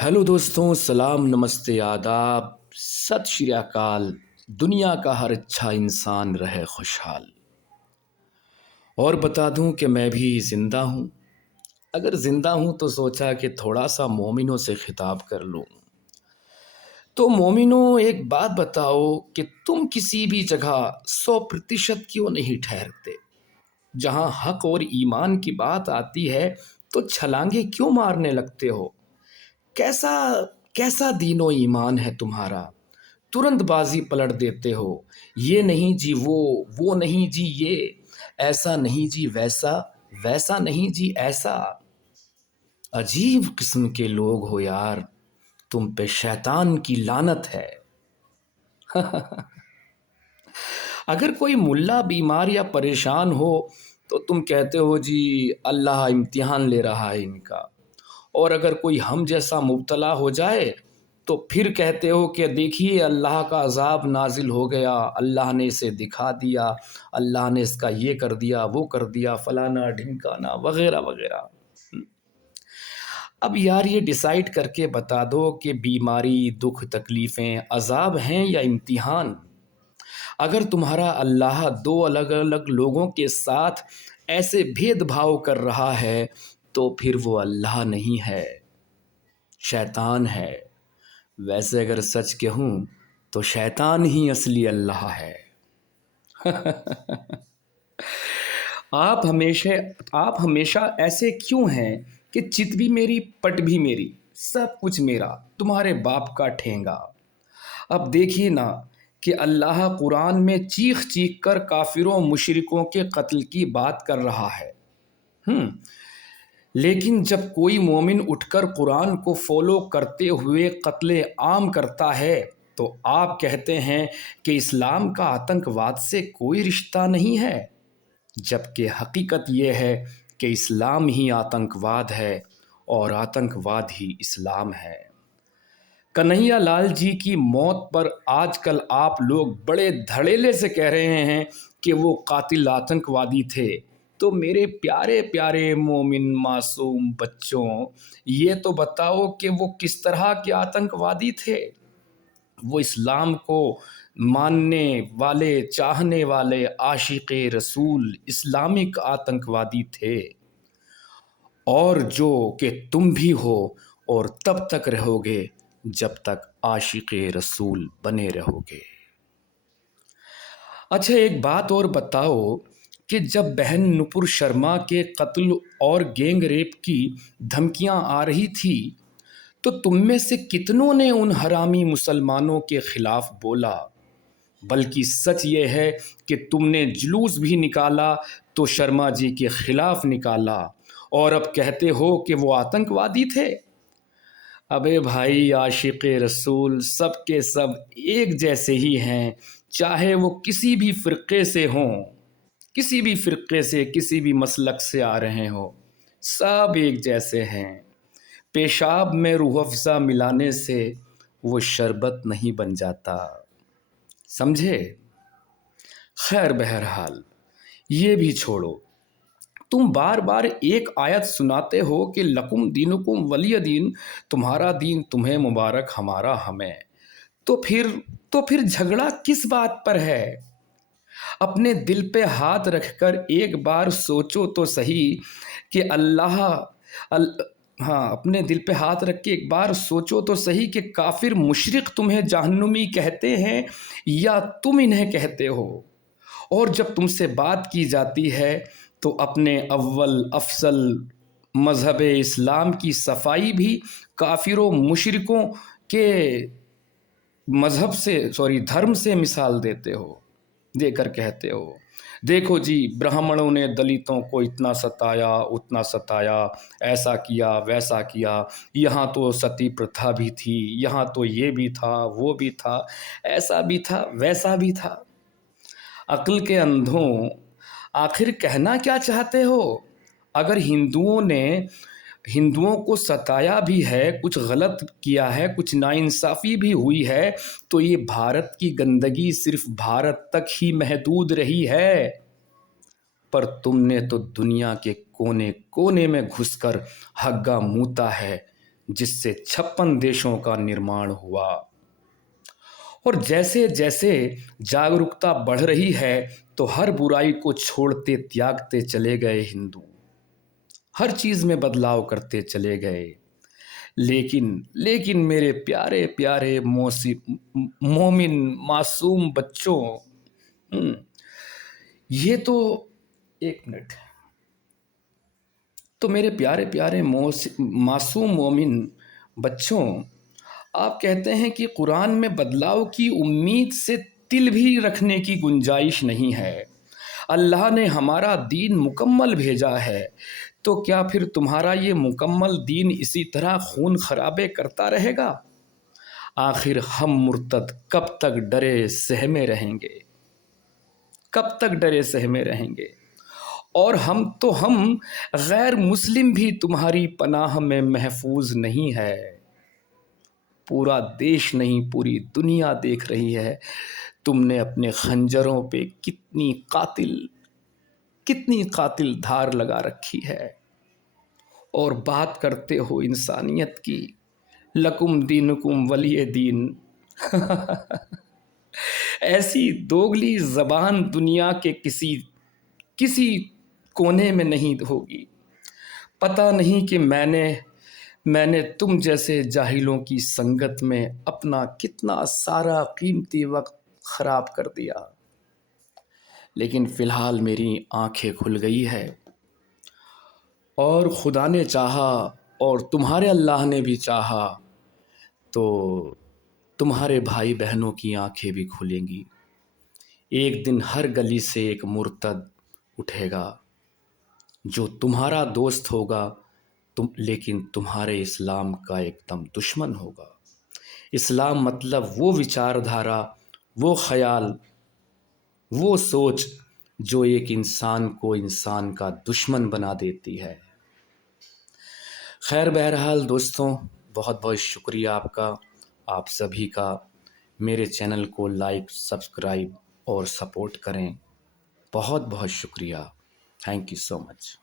Hello दोस्तों, सलाम, नमस्ते, आदाब, सत श्री अकाल। दुनिया का हर अच्छा इंसान रहे खुशहाल। और बता दूं कि मैं भी ज़िंदा हूँ। अगर ज़िंदा हूँ तो सोचा कि थोड़ा सा मोमिनों से खिताब कर लूँ। तो मोमिनों, एक बात बताओ कि तुम किसी भी जगह 100% क्यों नहीं ठहरते? जहाँ हक और ईमान की बात आती है तो छलांगे क्यों मारने लगते हो? कैसा कैसा दीनो ईमान है तुम्हारा? तुरंत बाजी पलट देते हो। ये नहीं जी वो नहीं जी ये, ऐसा नहीं जी वैसा, वैसा नहीं जी ऐसा। अजीब किस्म के लोग हो यार। तुम पे शैतान की लानत है। अगर कोई मुल्ला बीमार या परेशान हो तो तुम कहते हो जी अल्लाह इम्तिहान ले रहा है इनका। और अगर कोई हम जैसा मुब्तला हो जाए तो फिर कहते हो कि देखिए अल्लाह का अजाब नाजिल हो गया, अल्लाह ने इसे दिखा दिया, अल्लाह ने इसका ये कर दिया, वो कर दिया, फलाना ढिमकाना वगैरह वगैरह। अब यार ये डिसाइड करके बता दो कि बीमारी, दुख, तकलीफ़ें, अजाब हैं या इम्तिहान। अगर तुम्हारा अल्लाह दो अलग अलग लोगों के साथ ऐसे भेदभाव कर रहा है तो फिर वो अल्लाह नहीं है, शैतान है। वैसे अगर सच कहूँ तो शैतान ही असली अल्लाह है। आप हमेशा ऐसे क्यों हैं कि चित भी मेरी पट भी मेरी, सब कुछ मेरा, तुम्हारे बाप का ठेंगा। अब देखिए ना कि अल्लाह कुरान में चीख चीख कर काफिरों मुशरिकों के कत्ल की बात कर रहा है। हम्म लेकिन जब कोई मोमिन उठकर कुरान को फॉलो करते हुए कत्ले आम करता है तो आप कहते हैं कि इस्लाम का आतंकवाद से कोई रिश्ता नहीं है, जबकि हकीकत यह है कि इस्लाम ही आतंकवाद है और आतंकवाद ही इस्लाम है। कन्हैया लाल जी की मौत पर आजकल आप लोग बड़े धड़ेले से कह रहे हैं कि वो कातिल आतंकवादी थे। तो मेरे प्यारे प्यारे मोमिन मासूम बच्चों, ये तो बताओ कि वो किस तरह के आतंकवादी थे? वो इस्लाम को मानने वाले, चाहने वाले, आशिक रसूल, इस्लामिक आतंकवादी थे। और जो कि तुम भी हो और तब तक रहोगे जब तक आशिक रसूल बने रहोगे। अच्छा, एक बात और बताओ कि जब बहन नुपुर शर्मा के कत्ल और गैंग रेप की धमकियां आ रही थी तो तुम में से कितनों ने उन हरामी मुसलमानों के खिलाफ बोला? बल्कि सच ये है कि तुमने जुलूस भी निकाला तो शर्मा जी के खिलाफ निकाला और अब कहते हो कि वो आतंकवादी थे। अबे भाई, आशिक रसूल सब के सब एक जैसे ही हैं, चाहे वो किसी भी फ़िरक़े से हों, किसी भी फ़िरक़े से, किसी भी मसलक से आ रहे हों, सब एक जैसे हैं। पेशाब में रूह अफ़ज़ा मिलाने से वो शरबत नहीं बन जाता, समझे? खैर बहरहाल, ये भी छोड़ो। तुम बार बार एक आयत सुनाते हो कि लकुम दीनुकुम वलिय दीन, तुम्हारा दीन तुम्हें मुबारक, हमारा हमें। तो फिर तो फिर झगड़ा किस बात पर है? अपने दिल पे हाथ रखकर एक बार सोचो तो सही कि अल, हाँ, अपने दिल पे हाथ रख के एक बार सोचो तो सही कि काफिर मुशरिक तुम्हें जहन्नुमी कहते हैं या तुम इन्हें कहते हो। और जब तुमसे बात की जाती है तो अपने अव्वल अफसल मज़हब इस्लाम की सफाई भी काफिरों मुशरिकों के मज़हब से, सॉरी, धर्म से मिसाल देते हो, देकर कहते हो देखो जी, ब्राह्मणों ने दलितों को इतना सताया, उतना सताया, ऐसा किया, वैसा किया, यहाँ तो सती प्रथा भी थी, यहाँ तो ये भी था, वो भी था, ऐसा भी था, वैसा भी था। अक्ल के अंधों, आखिर कहना क्या चाहते हो? अगर हिंदुओं को सताया भी है, कुछ गलत किया है, कुछ नाइंसाफ़ी भी हुई है, तो ये भारत की गंदगी सिर्फ भारत तक ही महदूद रही है। पर तुमने तो दुनिया के कोने कोने में घुसकर हग्गा मूता है, جس سے 56 دیشوں کا نرمان ہوا۔ اور جیسے جیسے جاگرکتا بڑھ رہی ہے تو ہر برائی کو چھوڑتے تیاگتے چلے گئے ہندو، ہر چیز میں بدلاؤ کرتے چلے گئے۔ لیکن میرے پیارے پیارے مومن معصوم بچوں، یہ تو ایک منٹ، تو میرے پیارے پیارے معصوم مومن بچوں، آپ کہتے ہیں کہ قرآن میں بدلاؤ کی امید سے تل بھی رکھنے کی گنجائش نہیں ہے، اللہ نے ہمارا دین مکمل بھیجا ہے، تو کیا پھر تمہارا یہ مکمل دین اسی طرح خون خرابے کرتا رہے گا؟ آخر ہم مرتد کب تک ڈرے سہمے رہیں گے؟ کب تک ڈرے سہمے رہیں گے؟ اور ہم غیر مسلم بھی تمہاری پناہ میں محفوظ نہیں ہے۔ پورا دیش نہیں، پوری دنیا دیکھ رہی ہے تم نے اپنے خنجروں پہ کتنی قاتل دھار لگا رکھی ہے، اور بات کرتے ہو انسانیت کی، لکم دینکم ولی دین۔ ایسی دوگلی زبان دنیا کے کسی کونے میں نہیں ہوگی۔ پتہ نہیں کہ میں نے تم جیسے جاہلوں کی سنگت میں اپنا کتنا سارا قیمتی وقت خراب کر دیا، لیکن فی الحال میری آنکھیں کھل گئی ہے، اور خدا نے چاہا اور تمہارے اللہ نے بھی چاہا تو تمہارے بھائی بہنوں کی آنکھیں بھی کھلیں گی۔ ایک دن ہر گلی سے ایک مرتد اٹھے گا جو تمہارا دوست ہوگا، لیکن تمہارے اسلام کا ایک دم دشمن ہوگا۔ اسلام مطلب وہ وچار دھارا، وہ خیال، وہ سوچ جو ایک انسان کو انسان کا دشمن بنا دیتی ہے۔ خیر، بہرحال دوستوں، بہت بہت شکریہ آپ سبھی کا۔ میرے چینل کو لائک، سبسکرائب اور سپورٹ کریں۔ بہت بہت شکریہ۔ Thank you so much.